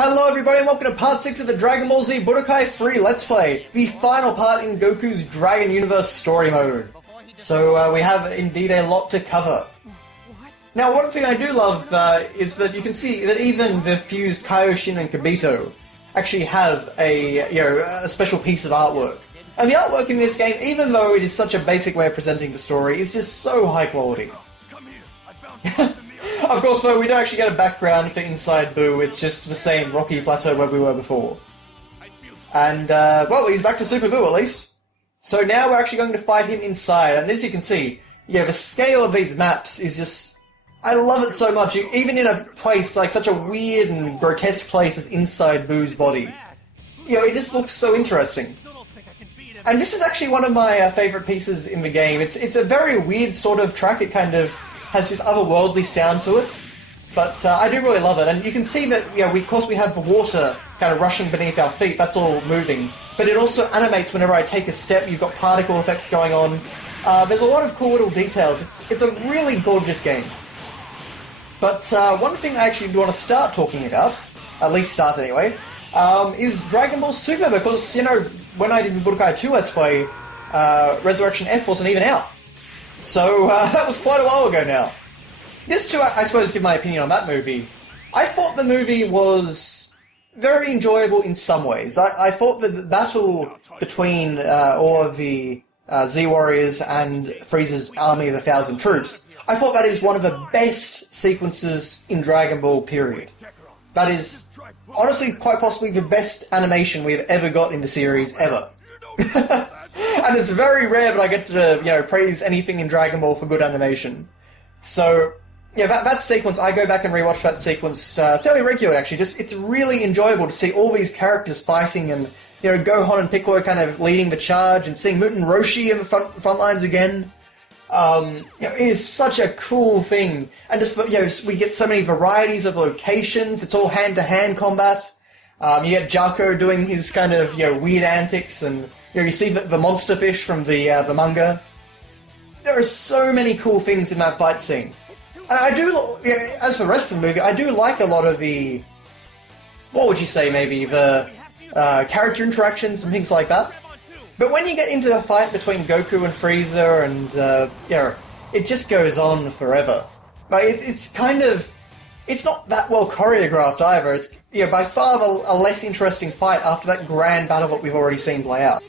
Hello everybody and welcome to part 6 of the Dragon Ball Z Budokai 3 Let's Play, the final part in Goku's Dragon Universe story mode. So we have indeed a lot to cover. Now one thing I do love is that you can see that even the fused Kaioshin and Kibito actually have a special piece of artwork. And the artwork in this game, even though it is such a basic way of presenting the story, is just so high quality. Of course, though, we don't actually get a background for Inside Buu, it's just the same rocky plateau where we were before. And, well, he's back to Super Buu, at least. So now we're actually going to fight him inside, and as you can see, the scale of these maps is just... I love it so much, even in a place, like such a weird and grotesque place as Inside Buu's body. It just looks so interesting. And this is actually one of my favourite pieces in the game. It's a very weird sort of track, it kind of has this otherworldly sound to it, but I do really love it. And you can see that, of course we have the water kind of rushing beneath our feet, that's all moving, but it also animates whenever I take a step. You've got particle effects going on. There's a lot of cool little details. It's a really gorgeous game. But one thing I actually want to start talking about, at least start anyway, is Dragon Ball Super, because, when I did the Budokai 2 Let's Play, Resurrection F wasn't even out. So, that was quite a while ago now. Just to, I suppose, give my opinion on that movie, I thought the movie was very enjoyable in some ways. I thought that the battle between all of the Z-Warriors and Frieza's army of 1,000 troops, I thought that is one of the best sequences in Dragon Ball, period. That is, honestly, quite possibly the best animation we have ever got in the series, ever. And it's very rare that I get to, praise anything in Dragon Ball for good animation. So, that sequence, I go back and rewatch that sequence fairly regularly, actually. It's really enjoyable to see all these characters fighting and, Gohan and Piccolo kind of leading the charge and seeing Muten Roshi in the front lines again. It is such a cool thing. And just, we get so many varieties of locations. It's all hand-to-hand combat. You get Jaco doing his kind of, weird antics, and you see the monster fish from the manga. There are so many cool things in that fight scene. And I do, as for the rest of the movie, I do like a lot of the, what would you say, maybe, the character interactions and things like that. But when you get into the fight between Goku and Frieza, and, it just goes on forever. Like, it's kind of... It's not that well choreographed either. It's by far a less interesting fight after that grand battle that we've already seen play out.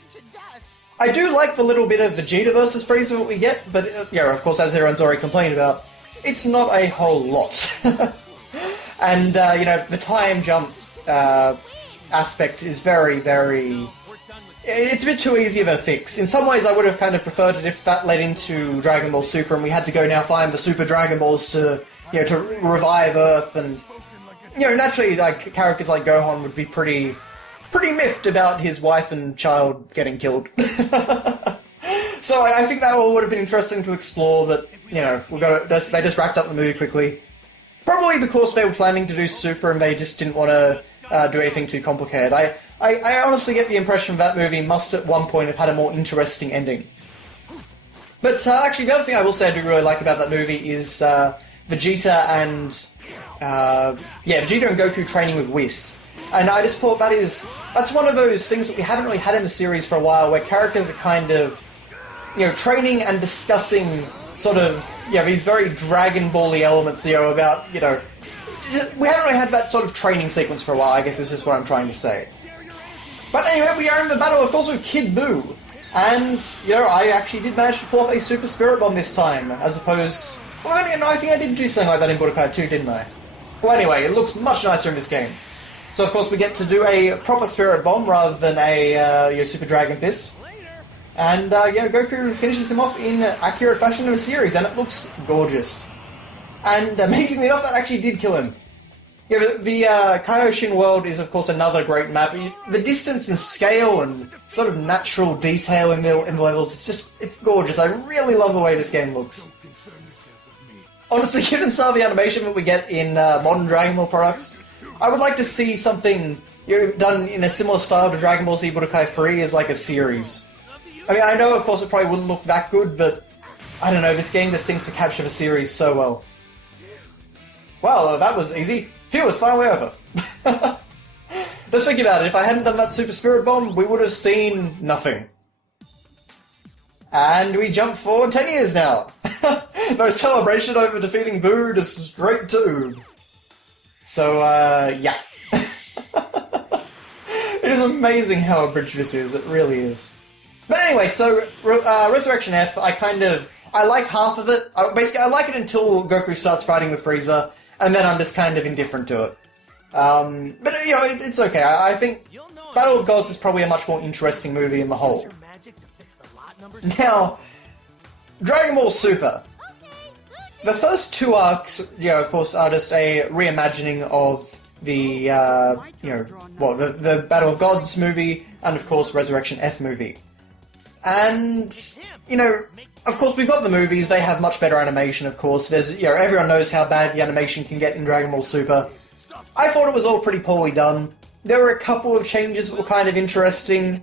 I do like the little bit of Vegeta versus Frieza that we get, but of course, as everyone's already complained about, it's not a whole lot. And the time jump aspect is very, very... It's a bit too easy of a fix. In some ways, I would have kind of preferred it if that led into Dragon Ball Super, and we had to go now find the Super Dragon Balls to revive Earth, and, naturally, like, characters like Gohan would be pretty miffed about his wife and child getting killed. So I think that all would have been interesting to explore, but, they just wrapped up the movie quickly. Probably because they were planning to do Super and they just didn't want to do anything too complicated. I honestly get the impression that movie must at one point have had a more interesting ending. But actually, the other thing I will say I do really like about that movie is... Vegeta and Goku training with Whis. And I just thought that's one of those things that we haven't really had in the series for a while, where characters are kind of, training and discussing sort of, these very Dragon Ball-y elements, about, we haven't really had that sort of training sequence for a while, I guess is just what I'm trying to say. But anyway, we are in the battle, of course, with Kid Buu. And, I actually did manage to pull off a Super Spirit Bomb this time, as opposed... Well, I think I did do something like that in Budokai 2, didn't I? Well, anyway, it looks much nicer in this game. So, of course, we get to do a proper Spirit Bomb rather than a Super Dragon Fist. And, Goku finishes him off in accurate fashion in the series, and it looks gorgeous. And, amazingly enough, that actually did kill him. The Kaioshin world is, of course, another great map. The distance and scale and sort of natural detail in the levels, it's gorgeous. I really love the way this game looks. Honestly, given some of the animation that we get in modern Dragon Ball products, I would like to see something done in a similar style to Dragon Ball Z Budokai 3 as like a series. I mean, I know, of course, it probably wouldn't look that good, but I don't know, this game just seems to capture the series so well. Well, that was easy. Phew, it's finally over. Let's think about it. If I hadn't done that Super Spirit Bomb, we would have seen nothing. And we jump forward 10 years now. No celebration over defeating Buu, just straight to. So, yeah. It is amazing how abridged this is, it really is. But anyway, so Resurrection F, I like half of it. Basically, I like it until Goku starts fighting with Frieza, and then I'm just kind of indifferent to it. But, you know, it's okay. I think Battle of Gods is probably a much more interesting movie in the whole. Now, Dragon Ball Super. The first two arcs, you know, of course, are just a reimagining of the, the Battle of Gods movie, and of course, Resurrection F movie. And, you know, of course, we've got the movies, they have much better animation, of course. There's, you know, everyone knows how bad the animation can get in Dragon Ball Super. I thought it was all pretty poorly done. There were a couple of changes that were kind of interesting.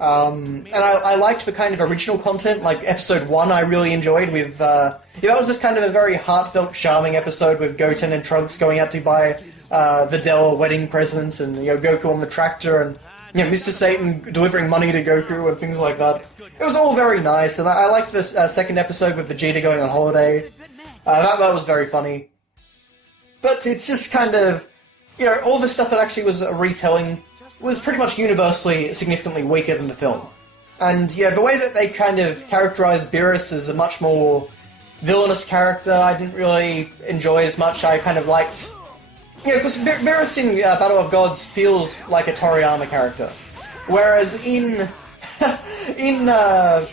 And I liked the kind of original content, like Episode 1 I really enjoyed with, that was just kind of a very heartfelt, charming episode with Goten and Trunks going out to buy Videl a wedding present, and, you know, Goku on the tractor, and, you know, Mr. Satan delivering money to Goku and things like that. It was all very nice, and I liked this second episode with Vegeta going on holiday. That was very funny. But it's just kind of, you know, all the stuff that actually was a retelling was pretty much universally significantly weaker than the film. And, yeah, the way that they kind of characterized Beerus as a much more villainous character, I didn't really enjoy as much. I kind of liked... You know, because Beerus in Battle of Gods feels like a Toriyama character. Whereas in... in the,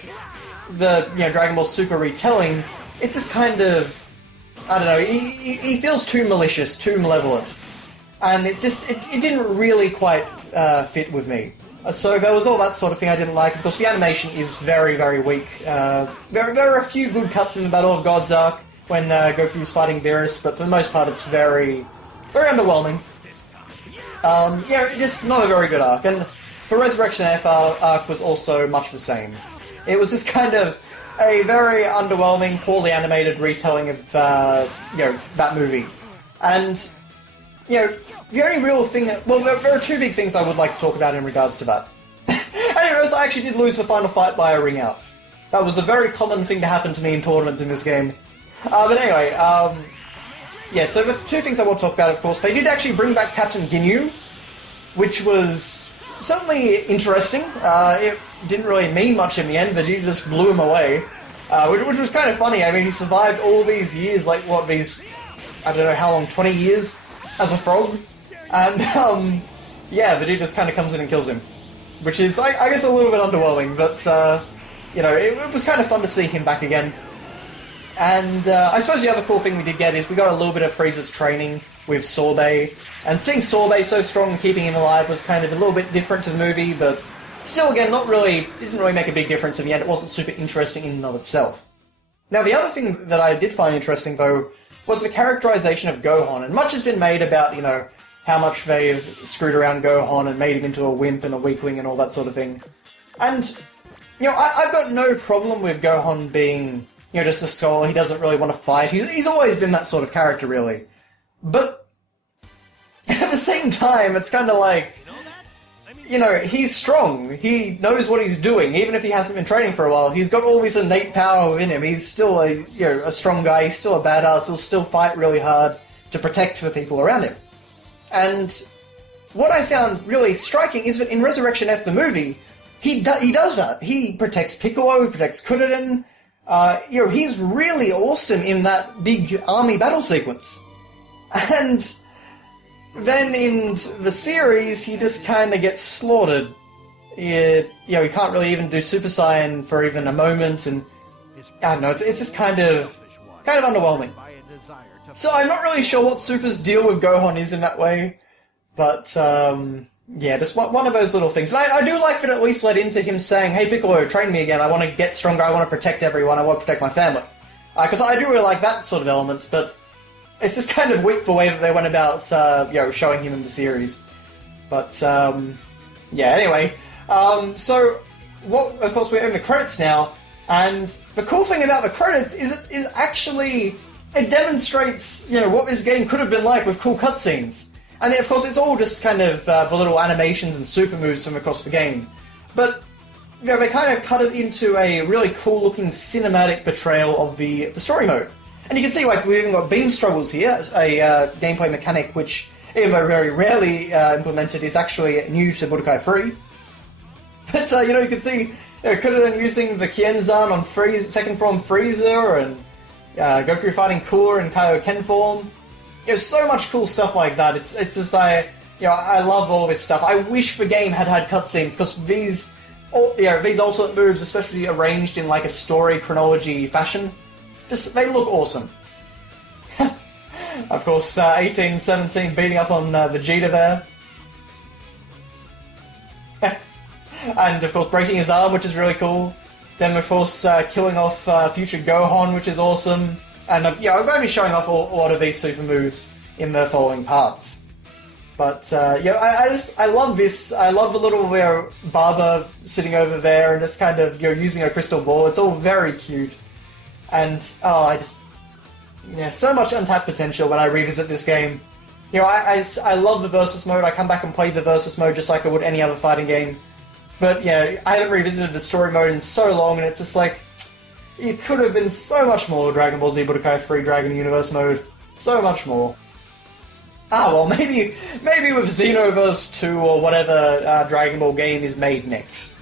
you know, Dragon Ball Super retelling, it's just kind of... I don't know, he feels too malicious, too malevolent. And it didn't really quite fit with me. So there was all that sort of thing I didn't like. Of course, the animation is very, very weak. There are a few good cuts in the Battle of Gods arc when Goku's fighting Beerus, but for the most part it's very, very underwhelming. Yeah, just not a very good arc. And the Resurrection F arc was also much the same. It was just kind of a very underwhelming, poorly animated retelling of, you know, that movie. And, you know, the only real thing well, there are two big things I would like to talk about in regards to that. Anyways, I actually did lose the final fight by a ring out. That was a very common thing to happen to me in tournaments in this game. But anyway, yeah, so the two things I want to talk about, of course, they did actually bring back Captain Ginyu, which was certainly interesting. It didn't really mean much in the end, Vegeta just blew him away. Which was kind of funny. I mean, he survived all these years, like, what, these, I don't know how long, 20 years as a frog? And, yeah, Vegeta just kind of comes in and kills him. Which is, I guess, a little bit underwhelming, but, you know, it was kind of fun to see him back again. And I suppose the other cool thing we did get is we got a little bit of Frieza's training with Sorbet. And seeing Sorbet so strong and keeping him alive was kind of a little bit different to the movie, but still, again, it didn't really make a big difference in the end. It wasn't super interesting in and of itself. Now, the other thing that I did find interesting, though, was the characterization of Gohan. And much has been made about, you know, how much they've screwed around Gohan and made him into a wimp and a weakling and all that sort of thing. And, you know, I've got no problem with Gohan being, you know, just a scholar. He doesn't really want to fight. He's always been that sort of character, really. But at the same time, it's kind of like, you know, he's strong. He knows what he's doing, even if he hasn't been training for a while. He's got all this innate power within him. He's still a strong guy. He's still a badass. He'll still fight really hard to protect the people around him. And what I found really striking is that in Resurrection F, the movie, he does that. He protects Piccolo. He protects Kuririn. You know, he's really awesome in that big army battle sequence. And then in the series, he just kind of gets slaughtered. You know, he can't really even do Super Saiyan for even a moment, and I don't know, it's just kind of underwhelming. So I'm not really sure what Super's deal with Gohan is in that way, but yeah, just one of those little things. And I do like that it at least led into him saying, "Hey Piccolo, train me again. I want to get stronger. I want to protect everyone. I want to protect my family." Because I do really like that sort of element, but it's just kind of weak the way that they went about, you know, showing him in the series. But, yeah, anyway. So, of course, we're in the credits now, and the cool thing about the credits is it actually, it demonstrates, you know, what this game could have been like with cool cutscenes. And of course, it's all just kind of the little animations and super moves from across the game. But they kind of cut it into a really cool-looking cinematic portrayal of the story mode. And you can see, like, we've even got beam struggles here, a gameplay mechanic which, even though very rarely implemented, is actually new to Budokai 3. But, you can see Kuderen using the Kienzan on second form Frieza, and Goku fighting Cooler in Kaioken form. So much cool stuff like that. It's just, I love all this stuff. I wish the game had cutscenes, because these ultimate moves, especially arranged in, like, a story chronology fashion, they look awesome. Of course, 18-17 beating up on Vegeta there. And, of course, breaking his arm, which is really cool. Then, of course, killing off future Gohan, which is awesome. And, I'm going to be showing off a lot of these super moves in the following parts. But, I love this. I love the little Barber sitting over there and just kind of, using a crystal ball. It's all very cute. And, so much untapped potential when I revisit this game. I love the Versus mode. I come back and play the Versus mode just like I would any other fighting game. But, I haven't revisited the story mode in so long, and it's just like, it could have been so much more Dragon Ball Z Budokai 3 Dragon Universe mode. So much more. Well, maybe with Xenoverse 2 or whatever Dragon Ball game is made next.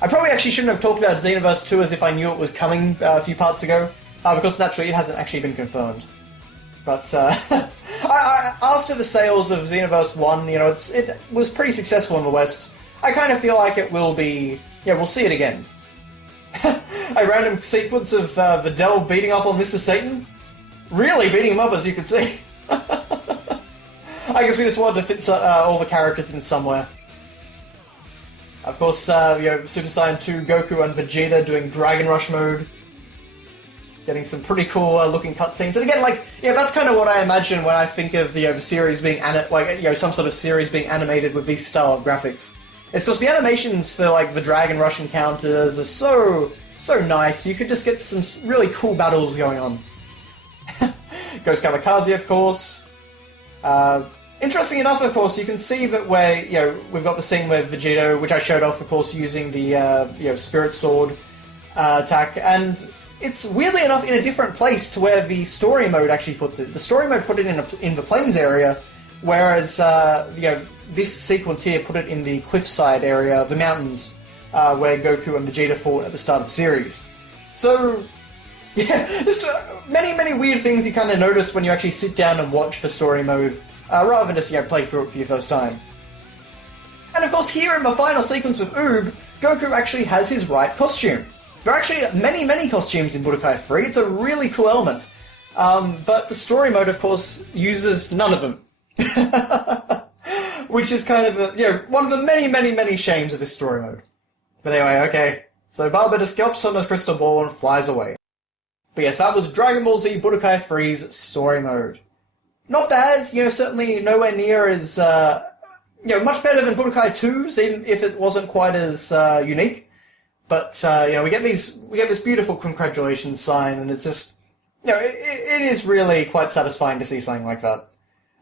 I probably actually shouldn't have talked about Xenoverse 2 as if I knew it was coming a few parts ago, because naturally it hasn't actually been confirmed. But, after the sales of Xenoverse 1, it was pretty successful in the West. I kind of feel like it will be... we'll see it again. A random sequence of Videl beating up on Mr. Satan? Really beating him up, as you can see. I guess we just wanted to fit all the characters in somewhere. Of course, Super Saiyan 2 Goku and Vegeta doing Dragon Rush mode. Getting some pretty cool looking cutscenes. And again, that's kind of what I imagine when I think of the series being some sort of series being animated with these style of graphics. It's because the animations for the Dragon Rush encounters are so nice. You could just get some really cool battles going on. Ghost Kamikaze, of course. Interesting enough, of course, you can see that we've got the scene with Vegeta, which I showed off, of course, using the Spirit Sword attack, and it's weirdly enough in a different place to where the story mode actually puts it. The story mode put it in the plains area, whereas this sequence here put it in the cliffside area, the mountains, where Goku and Vegeta fought at the start of the series. So, just many weird things you kind of notice when you actually sit down and watch the story mode, rather than just play through it for your first time. And of course, here in the final sequence with Oob, Goku actually has his right costume. There are actually many costumes in Budokai 3. It's a really cool element. But the story mode, of course, uses none of them. Which is kind of one of the many shames of this story mode. But anyway, okay. So Barber just gulps on the crystal ball and flies away. But yes, that was Dragon Ball Z Budokai 3's story mode. Not bad, certainly nowhere near as, much better than Budokai 2's, even if it wasn't quite as unique. But, we get this beautiful congratulations sign, and it's just, it is really quite satisfying to see something like that.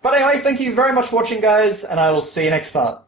But anyway, thank you very much for watching, guys, and I will see you next part.